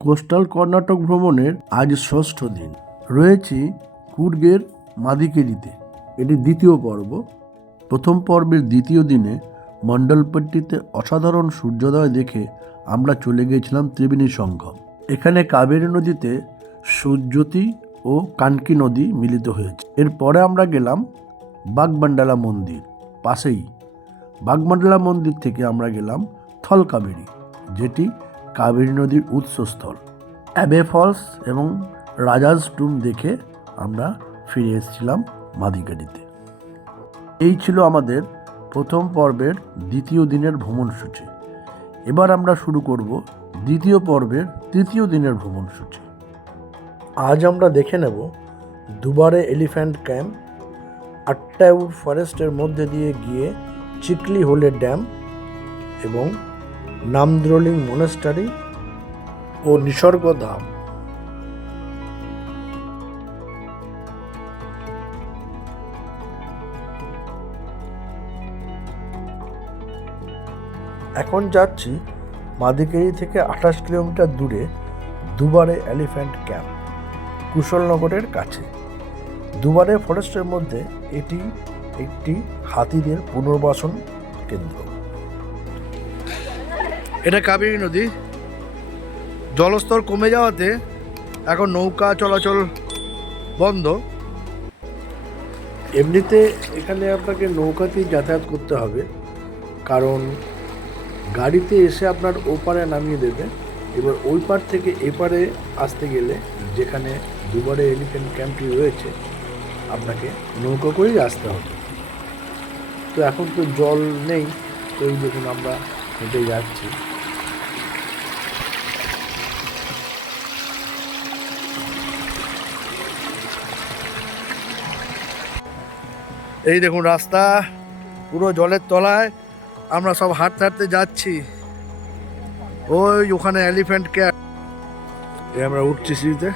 Coastal Karnataka ভ্রমণের আজ ষষ্ঠ দিন। রয়েছি কুর্গের মাদিকেরিতে। এটি দ্বিতীয় পর্ব। প্রথম পর্বের দ্বিতীয় দিনে মণ্ডলপট্টিতে অসাধারণ সূর্যোদয় দেখে আমরা চলে গিয়েছিলাম ত্রিবেণী সঙ্গম। এখানে কাবেরী নদীতে সুজ্যোতি ও কানকি নদী মিলিত হয়েছে। এরপরে আমরা গেলাম বাগবান্ডালা মন্দির, পাশেই। বাগবান্ডালা মন্দির থেকে আমরা গেলাম থল কাবেরী, যেটি কাবেরী নদীর উৎসস্থল। অ্যাবে ফলস এবং রাজাজ টুম দেখে আমরা ফিরে এসেছিলাম মাদিকেরিতে। এই ছিল আমাদের প্রথম পর্বের দ্বিতীয় দিনের ভ্রমণসূচি। এবার আমরা শুরু করব দ্বিতীয় পর্বের তৃতীয় দিনের ভ্রমণসূচি। আজ আমরা দেখে নেব দুবারে এলিফ্যান্ট ক্যাম্প, আট্টাউর ফরেস্টের মধ্যে দিয়ে গিয়ে চিকলি হোলের ড্যাম এবং নামদ্রোলিং মনেস্টারি ও নিসর্গ ধাম। এখন যাচ্ছি মাদিকেরি থেকে 28 কিলোমিটার দূরে দুবারে এলিফ্যান্ট ক্যাম্প, কুশলনগরের কাছে। দুবারে ফরেস্টের মধ্যে এটি একটি হাতিদের পুনর্বাসন কেন্দ্র। এটা কাবেরী নদী। জলস্তর কমে যাওয়াতে এখন নৌকা চলাচল বন্ধ। এমনিতে এখানে আপনাকে নৌকাতেই যাতায়াত করতে হবে, কারণ গাড়িতে এসে আপনার ওপারে নামিয়ে দেবে। এবার ওই পার থেকে এপারে আসতে গেলে, যেখানে দুবারে এলিফ্যান্ট ক্যাম্পটি রয়েছে, আপনাকে নৌকা করেই আসতে হবে। তো এখন তো জল নেই, তো এই দেখুন আমরা হেঁটে যাচ্ছি। এই দেখুন রাস্তা পুরো জলের তলায়, আমরা সব হাঁটতে হাঁটতে যাচ্ছি। ওই ওখানে এলিফ্যান্ট ক্যাম্প। আমরা উঠছি সিঁড়িতে।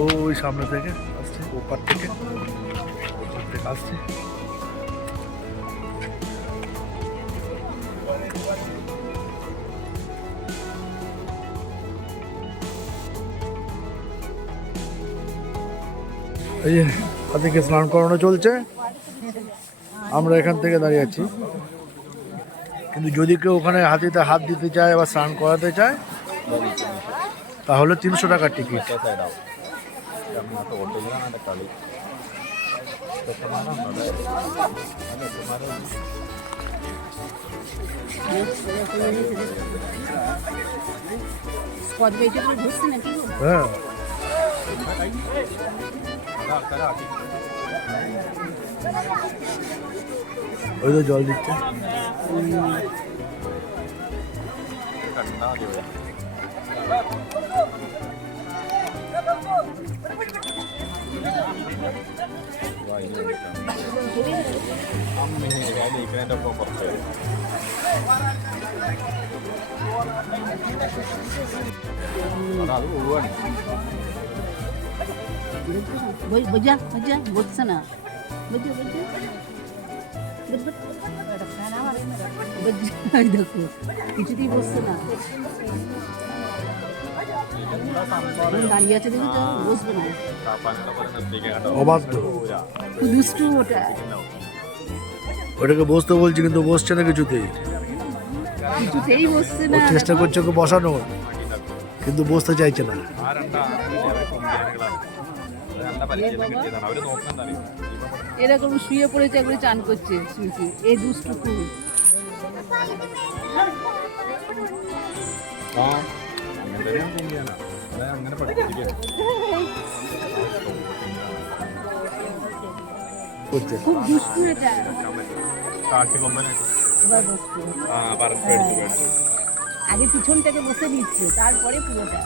ওই সামনে থেকে আসছে, ওপার থেকে আসছে। এই যে হাতিকে স্নান করানো চলছে, আমরা এখান থেকে দাঁড়িয়ে আছি। কিন্তু যদি কেউ ওখানে হাতিতে হাত দিতে চায় বা স্নান করাতে চায়, তাহলে 300 টাকার টিকিট। হ্যাঁ, ওই তো জল দিচ্ছে। বলছে না, দেখো কিছুতেই বসছে না, দাঁড়িয়ে আছে, দেখি তো বসবে না, অবাধ্য দুষ্টু ওটা। ওটাকে বসতে বলছি কিন্তু বসছে না কিছুতেই। কিছুতেই বসছে ও না, চেষ্টা করছে ওকে বসানোর, কিন্তু বসতে চাইছে না। এরকম শুয়ে পড়েছে, একবারে চান করছে শুয়ে শুয়ে। এই দুষ্টু খুব। খুব দুষ্টু এটা। এবার বসছে, আগে পিছন থেকে বসে দিচ্ছে, তারপরে পুরোটা।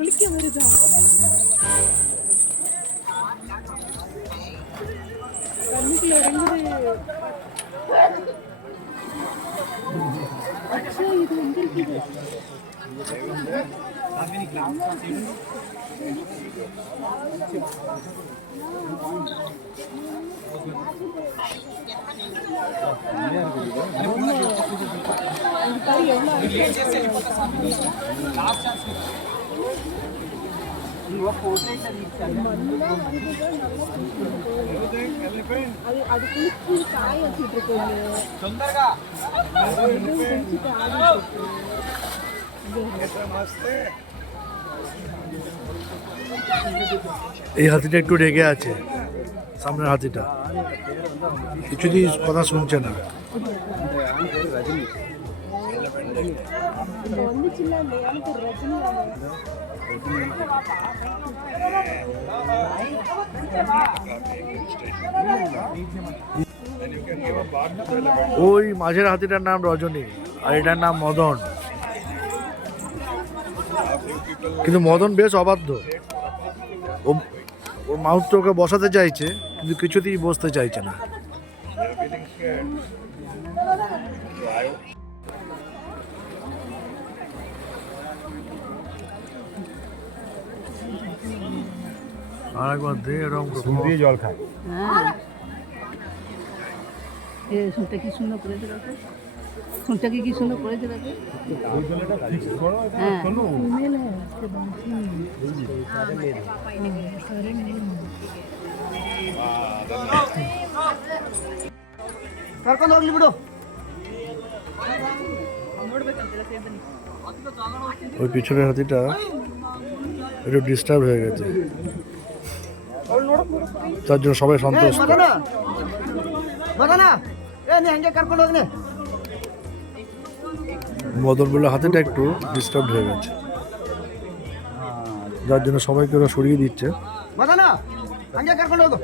এই হাতিটা একটু রেগে আছে, সামনের হাতিটা কিছুতেই কথা শুনছে না। ওই মাঝের হাতিটার নাম রজনী আর এটার নাম মদন, কিন্তু মদন বেশ অবাধ্য। ওর মাউথ তো ওকে বসাতে চাইছে কিন্তু কিছুতেই বসতে চাইছে না। আর একবার দে এরকম জল খায়। হ্যাঁ শুনটা কি সুন্দর করেছে দেখো, শুনটাকে কি সুন্দর করেছে দেখো। হ্যাঁ ಕರ್ಕೊಂಡು ಹೋಗ್ಲಿ ಬಿಡು. ওই পিছনের হাতিটা একটু ডিস্টার্ব হয়ে গেছে, তার জন্য সবাই সন্তুষ্ট। ಮದನ ಮದನ ನೀ ಹಂಗೆ ಕರ್ಕೊಂಡು ಹೋಗ್ನಿ. মদন বলে হাতিটা একটু ডিস্টার্ব হয়ে গেছে, যার জন্য সবাইকে ওরা সরিয়ে দিচ্ছে। ಮದನ ಹಂಗೆ ಕರ್ಕೊಂಡು ಹೋಗು.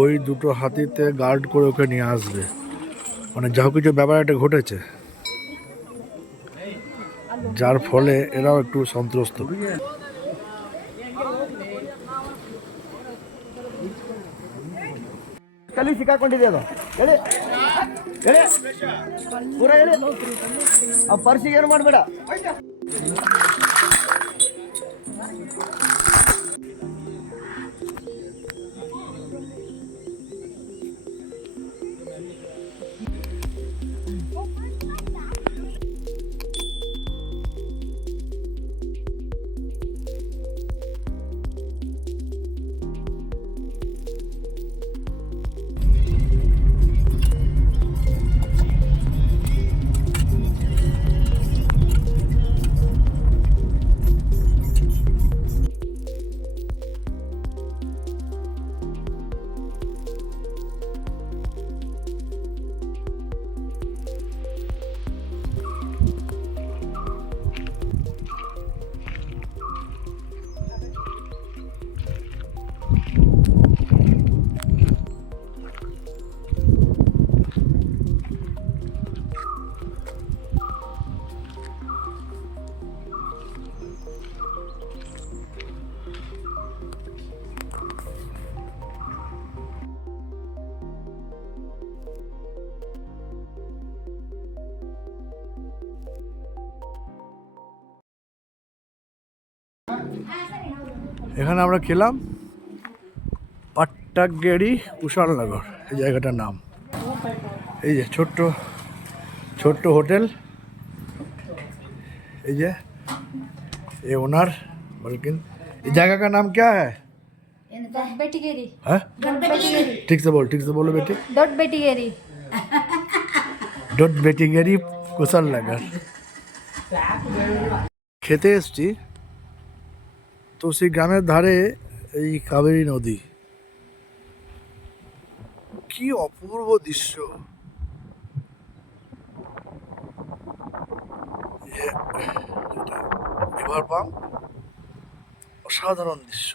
ওই দুটো হাতিতে গার্ড করে ওকে নিয়ে আসবে, মানে যা কিছু ব্যাপার একটা ঘটেছে, যার ফলে এরাও একটু সন্ত্রস্ত। ಕಲಿ ಸಿಕ್ಕಾಕೊಂಡಿದೆ ಅದು. ಹೇಳಿ ಹೇಳಿ ಪೂರ ಹೇಳಿ. ಆ ಪರ್ಸಿಗೆ ಏನು ಮಾಡಬೇಡ. এখানে আমরা খেলাম পাট্টাগেড়ি কুশালনগর, এই জায়গাটার নাম। এই যে ছোট্ট ছোট্ট হোটেল, এই যে ये ओनर बल्कि इस जगह का नाम क्या है? दොඩ් बेटीगेरी हाँ ठीक से बोलो बेटी। दොඩ් बेटीगेरी ডট বেটিগেরি কুশালনগর খেতে এসছি, তো সেই গ্রামের ধারে এই কাবেরী নদী, কি অপূর্ব দৃশ্য। রিভার পাম্প, অসাধারণ দৃশ্য।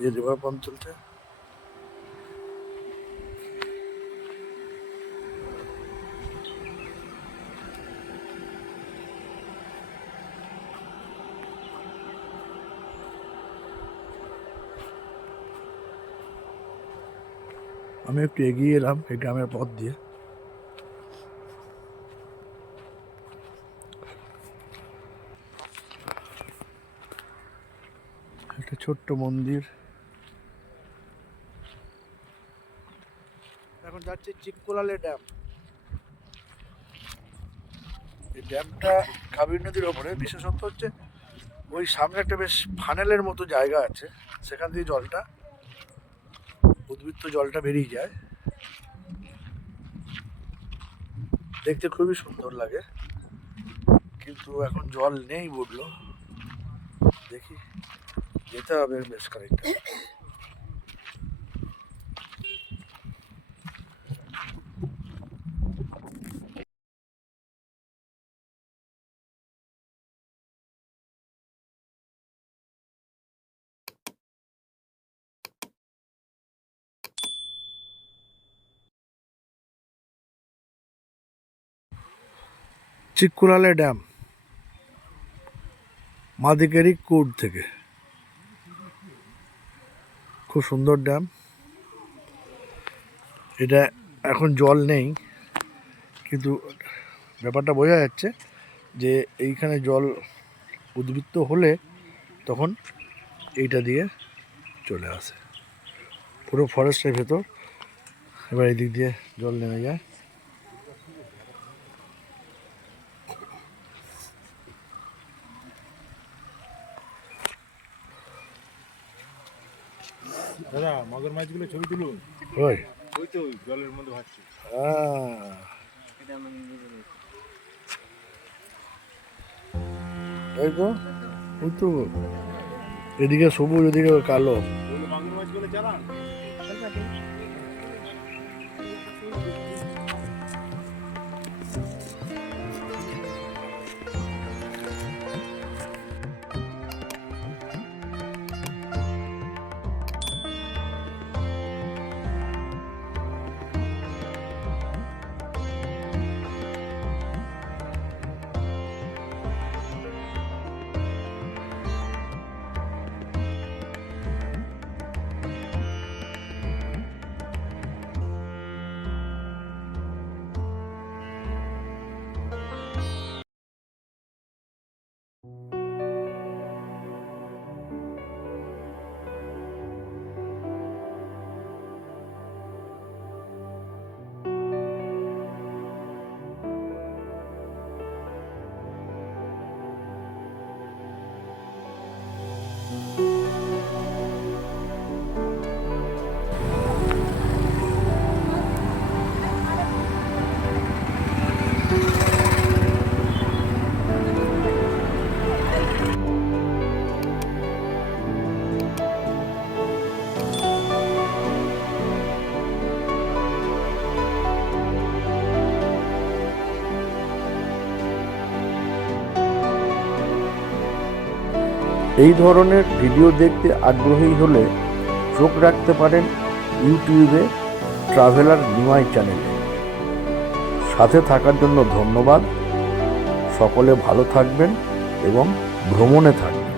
এই যে রিভার পাম্প চলছে। আমি একটু এগিয়ে এলাম এই গ্রামের পথ দিয়ে। একটা ছোট্ট মন্দির। এখন যাচ্ছি চিক্কোলালে ড্যাম। এই ড্যামটা কাবেরী নদীর ওপরে। বিশেষত্ব হচ্ছে ওই সামনে একটা বেশ ফানেলের মতো জায়গা আছে, সেখান দিয়ে জলটা উদ্বৃত্ত জলটা বেরিয়ে যায়। দেখতে খুবই সুন্দর লাগে, কিন্তু এখন জল নেই বুঝলো। দেখি, যেতে হবে বেশ খানিকটা। চিক্কোলালে ড্যাম মাদিকেরি কুর্গ থেকে। খুব সুন্দর ড্যাম। এটা এখন জল নেই, কিন্তু ব্যাপারটা বোঝা যাচ্ছে যে এইখানে জল উদ্বৃত্ত হলে তখন এইটা দিয়ে চলে আসে। পুরো ফরেস্টের ভেতর। এবার এই দিক দিয়ে জল নেমে যায়। দাদা মগর মাছগুলো ছবি তুলুন। ওই ওই তো ওই জলের মধ্যে ভাসছে। তাই তো, ওই তো এদিকে সবুজ, এদিকে কালো। ওগুলো মাগুর মাছগুলো চালান। এই ধরনের ভিডিও দেখতে আগ্রহী হলে চোখ রাখতে পারেন ইউটিউবে ট্রাভেলার নিমাই চ্যানেলে। সাথে থাকার জন্য ধন্যবাদ। সকলে ভালো থাকবেন এবং ভ্রমণে থাকবেন।